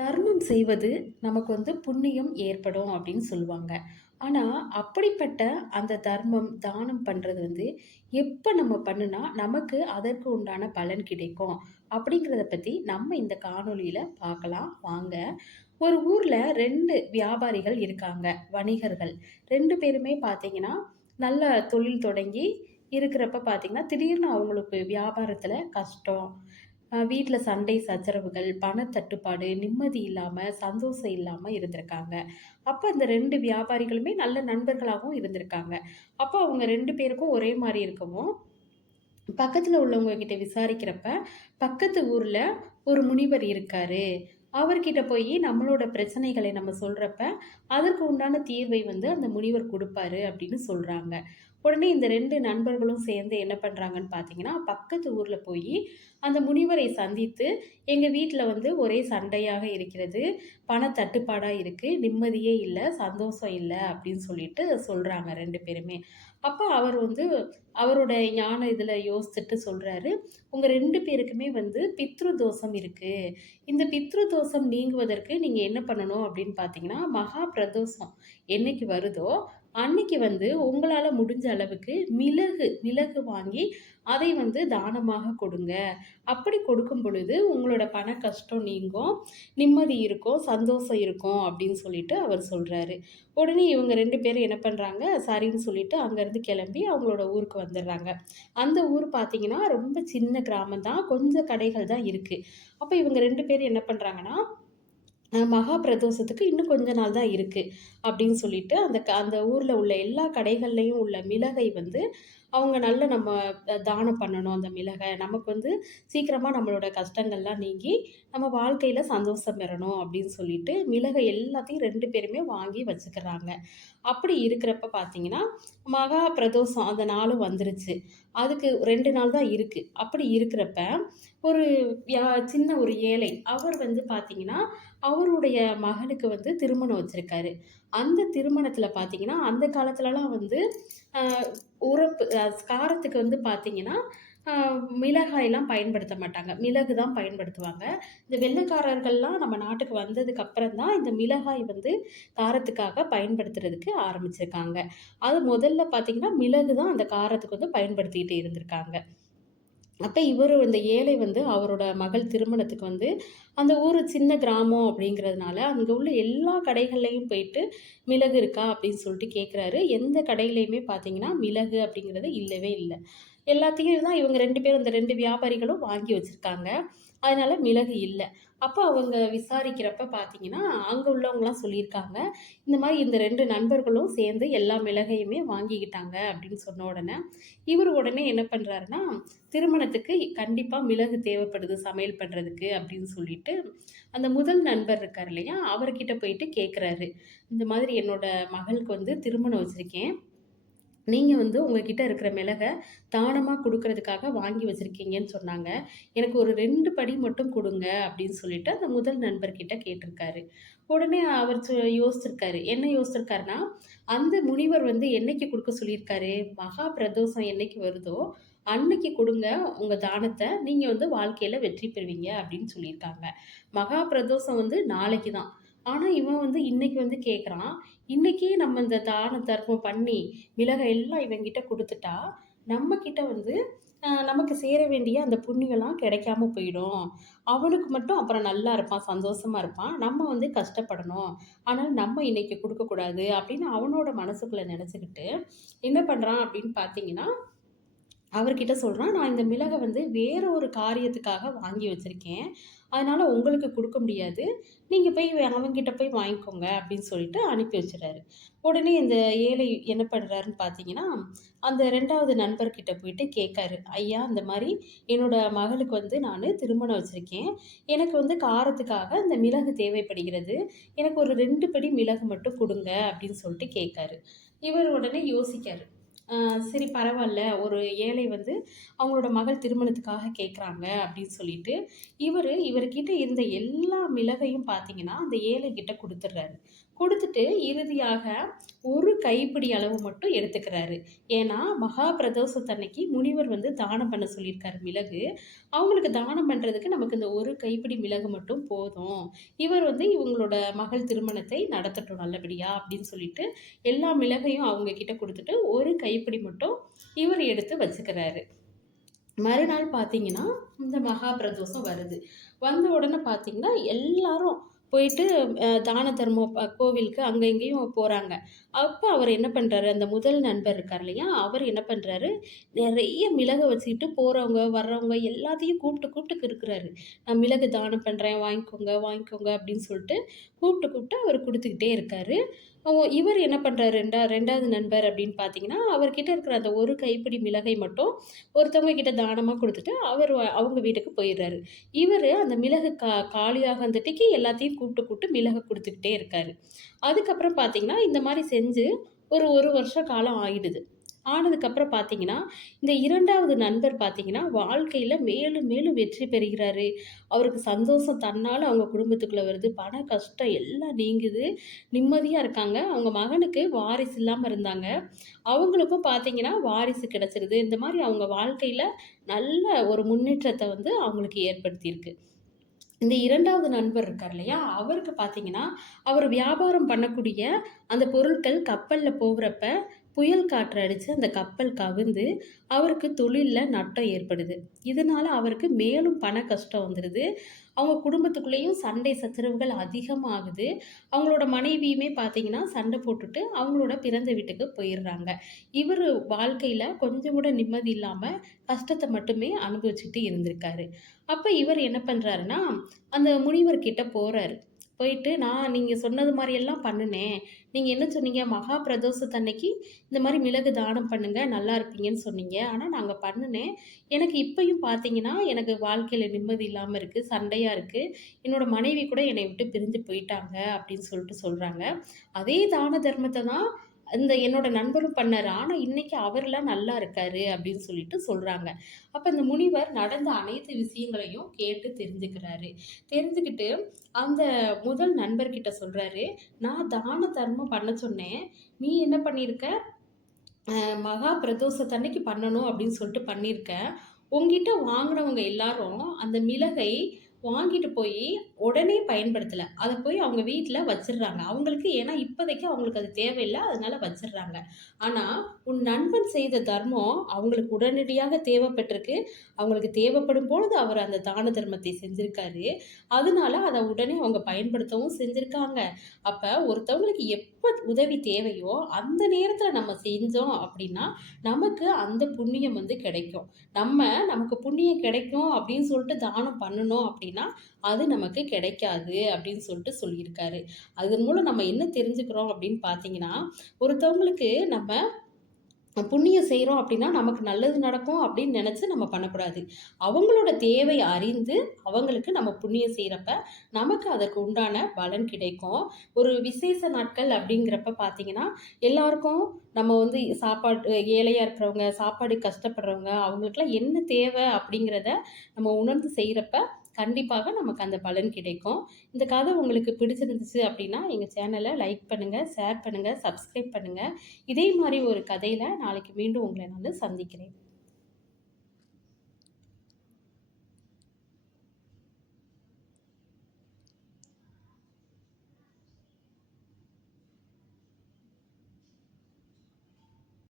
தர்மம் செய்வது நமக்கு வந்து புண்ணியம் ஏற்படும் அப்படின்னு சொல்லுவாங்க. ஆனால் அப்படிப்பட்ட அந்த தர்மம், தானம் பண்ணுறது வந்து எப்போ நம்ம பண்ணுனா, நமக்கு அதற்கு உண்டான பலன் கிடைக்கும்? அப்படிங்கிறத பற்றி நம்ம இந்த காணொலியில் பார்க்கலாம் வாங்க. ஒரு ஊரில் ரெண்டு வியாபாரிகள் இருக்காங்க, வணிகர்கள். ரெண்டு பேருமே பார்த்தீங்கன்னா, நல்ல தொழில் தொடங்கி இருக்கிறப்ப பார்த்தீங்கன்னா, திடீர்னு அவங்களுக்கு வியாபாரத்தில் கஷ்டம். வீட்டில் சண்டை சச்சரவுகள், பணத்தட்டுப்பாடு, நிம்மதி இல்லாமல் சந்தோஷம் இல்லாமல் இருந்திருக்காங்க. அப்போ அந்த ரெண்டு வியாபாரிகளுமே நல்ல நண்பர்களாகவும் இருந்திருக்காங்க. அப்போ அவங்க ரெண்டு பேருக்கும் ஒரே மாதிரி இருக்கவும், பக்கத்தில் உள்ளவங்க கிட்ட விசாரிக்கிறப்ப, பக்கத்து ஊரில் ஒரு முனிவர் இருக்காரு. அவர்கிட்ட போய் நம்மளோட பிரச்சனைகளை நம்ம சொல்கிறப்ப அதற்கு உண்டான தீர்வை வந்து அந்த முனிவர் கொடுப்பாரு அப்படின்னு சொல்கிறாங்க உடனே இந்த ரெண்டு நண்பர்களும் சேர்ந்து என்ன பண்ணுறாங்கன்னு பார்த்தீங்கன்னா, பக்கத்து ஊரில் போய் அந்த முனிவரை சந்தித்து, எங்கள் வீட்டில் வந்து ஒரே சண்டையாக இருக்கிறது. பண தட்டுப்பாடாக இருக்குது நிம்மதியே இல்லை சந்தோஷம் இல்லை அப்படின்னு சொல்லிட்டு சொல்கிறாங்க ரெண்டு பேருமே. அப்போ அவர் வந்து அவரோட ஞான இதில் யோசிச்சுட்டு சொல்கிறாரு உங்கள் ரெண்டு பேருக்குமே வந்து பித்ரு தோஷம் இருக்குது இந்த பித்ரு பிரதோஷம் நீங்குவதற்கு நீங்கள் என்ன பண்ணணும் அப்படின்னு பார்த்தீங்கன்னா, மகா பிரதோஷம் என்னைக்கு வருதோ, அன்னைக்கு வந்து உங்களால் முடிஞ்ச அளவுக்கு மிளகு மிளகு வாங்கி அதை வந்து தானமாக கொடுங்க. அப்படி கொடுக்கும் பொழுது உங்களோட பண கஷ்டம் நீங்கும். நிம்மதி இருக்கும், சந்தோஷம் இருக்கும்." அப்படின்னு சொல்லிட்டு அவர் சொல்கிறாரு உடனே இவங்க ரெண்டு பேரும் என்ன பண்ணுறாங்க சரின்னு சொல்லிட்டு அங்கேருந்து கிளம்பி அவங்களோட ஊருக்கு வந்துடுறாங்க அந்த ஊர் பார்த்தீங்கன்னா, ரொம்ப சின்ன கிராமம் தான். கொஞ்சம் கடைகள் தான் இருக்குது அப்போ இவங்க ரெண்டு பேரும் என்ன பண்ணுறாங்கன்னா மகா பிரதோஷத்துக்கு இன்னும் கொஞ்ச நாள் தான் இருக்குது அப்படின்னு சொல்லிட்டு அந்த க அந்த ஊரில் உள்ள எல்லா கடைகள்லையும் உள்ள மிளகை வந்து அவங்க நல்ல நம்ம தானம் பண்ணணும் அந்த மிளகை நமக்கு வந்து சீக்கிரமாக நம்மளோட கஷ்டங்கள்லாம் நீங்கி, நம்ம வாழ்க்கையில் சந்தோஷம் பெறணும் அப்படின்னு சொல்லிட்டு, மிளகை எல்லாத்தையும் ரெண்டு பேருமே வாங்கி வச்சுக்கிறாங்க. அப்படி இருக்கிறப்ப பார்த்தீங்கன்னா, மகா பிரதோஷம் அந்த நாளும் வந்துருச்சு. அதுக்கு ரெண்டு நாள் தான் இருக்குது அப்படி இருக்கிறப்ப, ஒரு யா சின்ன ஒரு ஏழை. அவர் வந்து பார்த்தீங்கன்னா, அவருடைய மகனுக்கு வந்து திருமணம் வச்சுருக்காரு அந்த திருமணத்தில் பார்த்தீங்கன்னா, அந்த காலத்துலலாம் வந்து உரப்பு காரத்துக்கு வந்து பார்த்தீங்கன்னா, மிளகாயெல்லாம் மிளகாய்லாம் பயன்படுத்த மாட்டாங்க. மிளகு தான் பயன்படுத்துவாங்க. இந்த வெள்ளைக்காரர்கள்லாம் நம்ம நாட்டுக்கு வந்ததுக்கு அப்புறம் தான் இந்த மிளகாய் வந்து காரத்துக்காக பயன்படுத்துறதுக்கு ஆரம்பிச்சிருக்காங்க. அது முதல்ல பார்த்தீங்கன்னா, மிளகு தான் அந்த காரத்துக்கு வந்து பயன்படுத்திக்கிட்டு இருந்திருக்காங்க. அப்போ இவரு இந்த ஏழை வந்து அவரோட மகள் திருமணத்துக்கு வந்து அந்த ஊர் சின்ன கிராமம் அப்படிங்கிறதுனால, அங்கே உள்ள எல்லா கடைகள்லையும் போயிட்டு, "மிளகு இருக்கா?" அப்படின்னு சொல்லிட்டு கேட்குறாரு. எந்த கடையிலையுமே பார்த்தீங்கன்னா, மிளகு அப்படிங்கிறது இல்லவே இல்லை எல்லாத்தையும் தான் இவங்க ரெண்டு பேரும் இந்த ரெண்டு வியாபாரிகளும் வாங்கி வச்சிருக்காங்க. அதனால் மிளகு இல்லை அப்போ அவங்க விசாரிக்கிறப்ப பார்த்தீங்கன்னா, அங்கே உள்ளவங்களாம் சொல்லியிருக்காங்க, இந்த மாதிரி இந்த ரெண்டு நண்பர்களும் சேர்ந்து எல்லா மிளகையுமே வாங்கிக்கிட்டாங்க அப்படின்னு சொன்ன உடனே, இவர் உடனே என்ன பண்ணுறாருன்னா திருமணத்துக்கு கண்டிப்பாக மிளகு தேவைப்படுது சமையல் பண்ணுறதுக்கு அப்படின்னு சொல்லிட்டு, அந்த முதல் நண்பர் இருக்காரு இல்லையா? அவர்கிட்ட போயிட்டு கேட்குறாரு. இந்த மாதிரி என்னோட மகளுக்கு வந்து திருமணம் வச்சுருக்கேன் நீங்கள் வந்து உங்ககிட்ட இருக்கிற மிளகை தானமாக கொடுக்கறதுக்காக வாங்கி வச்சுருக்கீங்கன்னு சொன்னாங்க. எனக்கு ஒரு ரெண்டு படி மட்டும் கொடுங்க அப்படின்னு சொல்லிட்டு அந்த முதல் நண்பர்கிட்ட கேட்டிருக்காரு. உடனே அவர் சொ யோசிச்சிருக்காரு. என்ன யோசிச்சிருக்காருன்னா, அந்த முனிவர் வந்து என்னைக்கு கொடுக்க சொல்லியிருக்காரு? மகா பிரதோஷம் என்னைக்கு வருதோ, அன்னைக்கு கொடுங்க உங்கள் தானத்தை நீங்கள் வந்து வாழ்க்கையில் வெற்றி பெறுவீங்க அப்படின்னு சொல்லியிருக்காங்க. மகா பிரதோஷம் வந்து நாளைக்கு தான். ஆனால் இவன் வந்து இன்னைக்கு வந்து கேட்குறான். இன்னைக்கே நம்ம இந்த தான தர்மம் பண்ணி, மிளகை எல்லாம் இவங்கிட்ட கொடுத்துட்டா நம்ம கிட்ட வந்து நமக்கு சேர வேண்டிய அந்த புண்ணியம்லாம் கிடைக்காம போயிடும். அவனுக்கு மட்டும் அப்புறம் நல்லா இருப்பான், சந்தோஷமா இருப்பான். நம்ம வந்து கஷ்டப்படணும். ஆனால் நம்ம இன்னைக்கு கொடுக்கக்கூடாது அப்படின்னு அவனோட மனசுக்குள்ள நினச்சிக்கிட்டு என்ன பண்ணுறான் அப்படின்னு பார்த்தீங்கன்னா, அவர்கிட்ட சொல்கிறான் "நான் இந்த மிளகை வந்து வேறு ஒரு காரியத்துக்காக வாங்கி வச்சுருக்கேன் அதனால் உங்களுக்கு கொடுக்க முடியாது. நீங்கள் போய் அவன்கிட்ட போய் வாங்கிக்கோங்க." அப்படின்னு சொல்லிட்டு அனுப்பி வச்சுறாரு உடனே இந்த ஏழை என்ன பண்ணுறாருன்னு பார்த்தீங்கன்னா, அந்த ரெண்டாவது நண்பர்கிட்ட போயிட்டு கேட்காரு. "ஐயா இந்த மாதிரி என்னோட மகளுக்கு வந்து நான் திருமணம் வச்சுருக்கேன் எனக்கு வந்து காரத்துக்காக இந்த மிளகு தேவைப்படுகிறது. எனக்கு ஒரு ரெண்டு படி மிளகு மட்டும் கொடுங்க அப்படின்னு சொல்லிட்டு கேட்காரு. இவர் உடனே யோசிக்காரு. சரி பரவாயில்ல. ஒரு ஏழை வந்து அவங்களோட மகள் திருமணத்துக்காக கேட்குறாங்க அப்படின்னு சொல்லிட்டு, இவர் இவர்கிட்ட இருந்த எல்லா மிளகையும் பார்த்தீங்கன்னா, அந்த ஏழை கொடுத்துட்றாரு கொடுத்துட்டு இறுதியாக ஒரு கைப்பிடி அளவு மட்டும் எடுத்துக்கிறாரு. ஏன்னா, மகா பிரதோஷத்தன்னைக்கு முனிவர் வந்து தானம் பண்ண சொல்லியிருக்காரு மிளகு. அவங்களுக்கு தானம் பண்ணுறதுக்கு நமக்கு இந்த ஒரு கைப்பிடி மிளகு மட்டும் போதும். இவர் வந்து இவங்களோட மகள் திருமணத்தை நடத்தட்டும் நல்லபடியா அப்படின்னு சொல்லிட்டு, எல்லா மிளகையும் அவங்க கிட்ட கொடுத்துட்டு ஒரு கைப்பிடி மட்டும் இவர் எடுத்து வச்சுக்கிறாரு. மறுநாள் பார்த்தீங்கன்னா, இந்த மகா பிரதோஷம் வருது. வந்த உடனே பார்த்தீங்கன்னா, எல்லாரும் போயிட்டு தான தர்மம் கோவிலுக்கு அங்கே இங்கேயும் போகிறாங்க அப்போ அவர் என்ன பண்ணுறாரு அந்த முதல் நண்பர் இருக்கார் இல்லையா? அவர் என்ன பண்ணுறாரு நிறைய மிளக வச்சுக்கிட்டு போகிறவங்க வர்றவங்க எல்லாத்தையும் கூப்பிட்டு கூப்பிட்டு இருக்கிறாரு "நான் மிளகு தானம் பண்ணுறேன் வாங்கிக்கோங்க, வாங்கிக்கோங்க" அப்படின்னு சொல்லிட்டு கூப்பிட்டு கூப்பிட்டு அவர் கொடுத்துக்கிட்டே இருக்காரு. இவர் என்ன பண்ணுறாரு ரெண்டா ரெண்டாவது நண்பர் அப்படின்னு பார்த்தீங்கன்னா, அவர்கிட்ட இருக்கிற அந்த ஒரு கைப்பிடி மிளகை மட்டும் ஒருத்தவங்க கிட்ட தானமாக கொடுத்துட்டு அவர் அவங்க வீட்டுக்கு போயிடுறாரு. இவர் அந்த மிளகு கா காலியாகந்தட்டிக்கு எல்லாத்தையும் கூப்பிட்டு கூப்பிட்டு மிளகை கொடுத்துக்கிட்டே இருக்காரு. அதுக்கப்புறம் பார்த்தீங்கன்னா, இந்த மாதிரி செஞ்சு ஒரு ஒரு வருஷ காலம் ஆயிடுது. ஆனதுக்கப்புறம் பார்த்தீங்கன்னா, இந்த இரண்டாவது நண்பர் பார்த்தீங்கன்னா, வாழ்க்கையில் மேலும் மேலும் வெற்றி பெறுகிறாரு. அவருக்கு சந்தோஷம் தன்னால் அவங்க குடும்பத்துக்குள்ளே வருது. பண கஷ்டம் எல்லாம் நீங்குது. நிம்மதியாக இருக்காங்க. அவங்க மகனுக்கு வாரிசு இல்லாமல் இருந்தாங்க. அவங்களுக்கும் பார்த்தீங்கன்னா, வாரிசு கிடச்சிருது இந்த மாதிரி அவங்க வாழ்க்கையில் நல்ல ஒரு முன்னேற்றத்தை வந்து அவங்களுக்கு ஏற்படுத்தியிருக்கு. இந்த இரண்டாவது நண்பர் இருக்கார் இல்லையா? அவருக்கு பார்த்தீங்கன்னா, அவர் வியாபாரம் பண்ணக்கூடிய அந்த பொருட்கள் கப்பலில் போகிறப்ப புயல் காற்று அடித்து அந்த கப்பல் கவிழ்ந்து, அவருக்கு தொழிலில் நட்டம் ஏற்படுது. இதனால் அவருக்கு மேலும் பண கஷ்டம் வந்துடுது அவங்க குடும்பத்துக்குள்ளேயும் சண்டை சச்சரவுகள் அதிகமாகுது. அவங்களோட மனைவியுமே பார்த்தீங்கன்னா, சண்டை போட்டுட்டு அவங்களோட பிறந்த வீட்டுக்கு போயிடுறாங்க இவர் வாழ்க்கையில் கொஞ்சம் கூட நிம்மதி இல்லாமல் கஷ்டத்தை மட்டுமே அனுபவிச்சுட்டு இருந்திருக்காரு. அப்போ இவர் என்ன பண்ணுறாருன்னா அந்த முனிவர் போகிறாரு போயிட்டு, "நான் நீங்கள் சொன்னது மாதிரியெல்லாம் பண்ணினேன் நீங்கள் என்ன சொன்னீங்க? மகா பிரதோஷத்தன்னைக்கு இந்த மாதிரி மிளகு தானம் பண்ணுங்கள் நல்லா இருப்பீங்கன்னு சொன்னீங்க. ஆனால் நாங்கள் பண்ணினேன் எனக்கு இப்பையும் பார்த்தீங்கன்னா, எனக்கு வாழ்க்கையில் நிம்மதி இல்லாமல் இருக்குது சண்டையாக இருக்குது என்னோட மனைவி கூட என்னை விட்டு பிரிஞ்சு போயிட்டாங்க." அப்படின்னு சொல்லிட்டு சொல்கிறாங்க அதே தான தர்மத்தை தான் இந்த என்னோட நண்பரும் பண்ணாரு. ஆனால் இன்னைக்கு அவர்லாம் நல்லா இருக்காரு அப்படின்னு சொல்லிட்டு சொல்கிறாங்க அப்போ இந்த முனிவர் நடந்த அனைத்து விஷயங்களையும் கேட்டு தெரிஞ்சுக்கிறாரு. தெரிஞ்சுக்கிட்டு அந்த முதல் நண்பர்கிட்ட சொல்கிறாரு "நான் தான தர்மம் பண்ண சொன்னேன். நீ என்ன பண்ணியிருக்க, மகா பிரதோஷத்தன்னைக்கு பண்ணணும் அப்படின்னு சொல்லிட்டு பண்ணியிருக்கேன் உங்ககிட்ட வாங்கினவங்க எல்லாரும் அந்த மிளகை வாங்கிட்டு போய் உடனே பயன்படுத்தல. அதை போய் அவங்க வீட்டில் வச்சிடுறாங்க அவங்களுக்கு ஏன்னா இப்போதைக்கு அவங்களுக்கு அது தேவையில்லை அதனால வச்சிடுறாங்க ஆனால் உன் நண்பன் செய்த தர்மம் அவங்களுக்கு உடனடியாக தேவைப்பட்டிருக்கு. அவங்களுக்கு தேவைப்படும் பொழுது அவர் அந்த தான தர்மத்தை செஞ்சுருக்காரு அதனால அதை உடனே அவங்க பயன்படுத்தவும் செஞ்சுருக்காங்க அப்போ ஒருத்தவங்களுக்கு எப்போ உதவி தேவையோ, அந்த நேரத்தில் நம்ம செஞ்சோம் அப்படின்னா, நமக்கு அந்த புண்ணியம் வந்து கிடைக்கும். நம்ம நமக்கு புண்ணியம் கிடைக்கும் அப்படின்னு சொல்லிட்டு தானம் பண்ணணும் அப்படின்னு அப்படின்னா அது நமக்கு கிடைக்காது அப்படின்னு சொல்லிட்டு சொல்லியிருக்காரு. அதன் மூலம் நம்ம என்ன தெரிஞ்சுக்கிறோம் அப்படின்னு பார்த்தீங்கன்னா, ஒருத்தவங்களுக்கு நம்ம புண்ணியம் செய்கிறோம் அப்படின்னா, நமக்கு நல்லது நடக்கும் அப்படின்னு நினச்சி நம்ம பண்ணக்கூடாது. அவங்களோட தேவை அறிந்து, அவங்களுக்கு நம்ம புண்ணியம் செய்கிறப்ப நமக்கு அதற்கு உண்டான பலன் கிடைக்கும். ஒரு விசேஷ நாட்கள் அப்படிங்கிறப்ப பார்த்தீங்கன்னா, எல்லாருக்கும் நம்ம வந்து சாப்பாடு ஏழையாக இருக்கிறவங்க, சாப்பாடு கஷ்டப்படுறவங்க, அவங்களுக்குலாம் என்ன தேவை அப்படிங்கிறத நம்ம உணர்ந்து செய்கிறப்ப கண்டிப்பாக நமக்கு அந்த பலன் கிடைக்கும். இந்த கதை உங்களுக்கு பிடிச்சிருந்துச்சு அப்படின்னா, எங்கள் சேனலை லைக் பண்ணுங்கள் ஷேர் பண்ணுங்கள் சப்ஸ்கிரைப் பண்ணுங்கள் இதே மாதிரி ஒரு கதையில் நாளைக்கு மீண்டும் உங்களை நான் சந்திக்கிறேன்.